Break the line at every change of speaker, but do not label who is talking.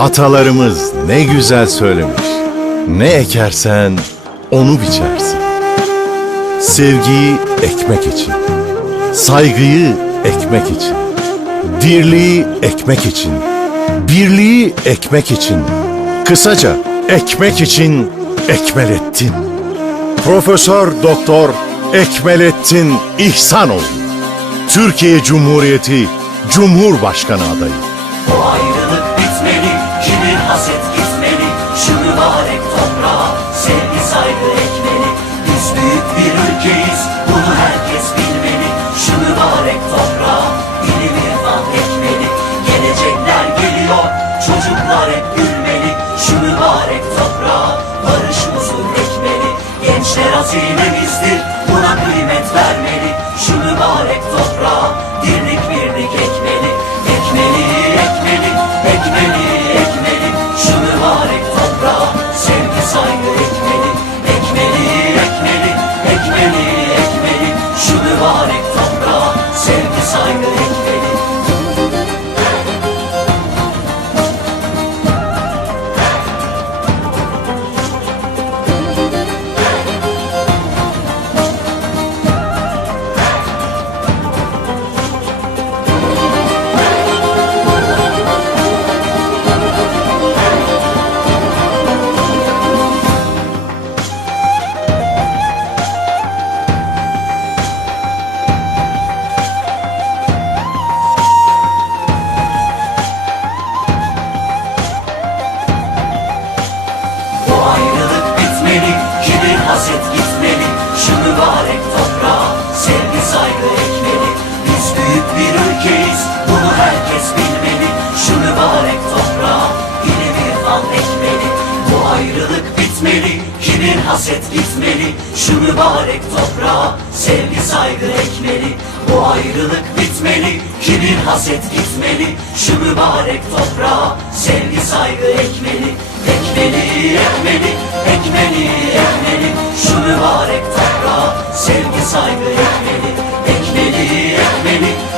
Atalarımız ne güzel söylemiş. Ne ekersen onu biçersin. Sevgiyi ekmek için, saygıyı ekmek için, dirliği ekmek için, birliği ekmek için, kısaca ekmek için Ekmelettin. Profesör Doktor Ekmelettin İhsanoğlu. Türkiye Cumhuriyeti Cumhurbaşkanı adayı.
Bu ayrılık mübarek toprağa sevgi saygı ekmeli. Biz büyük bir ülkeyiz, bunu herkes bilmeli. Şu mübarek toprağa ilim irfan ekmeli. Gelecekler geliyor, çocuklar hep gülmeli. Şu mübarek toprağa barış huzur ekmeli. Gençler hazinemizdir, buna kıymet vermeli. Şu mübarek toprağa dirlik birlik mübarek toprağa sevgi saygı ekmeli haset gitmeli Şu mübarek toprağa sevgi saygı ekmeli. Bu ayrılık bitmeli, kibir haset gitmeli? Şu mübarek toprağa sevgi saygı ekmeli. Ekmeli, ekmeli, ekmeli, ekmeli. Şu mübarek toprağa sevgi saygı ekmeli. Ekmeli, ekmeli,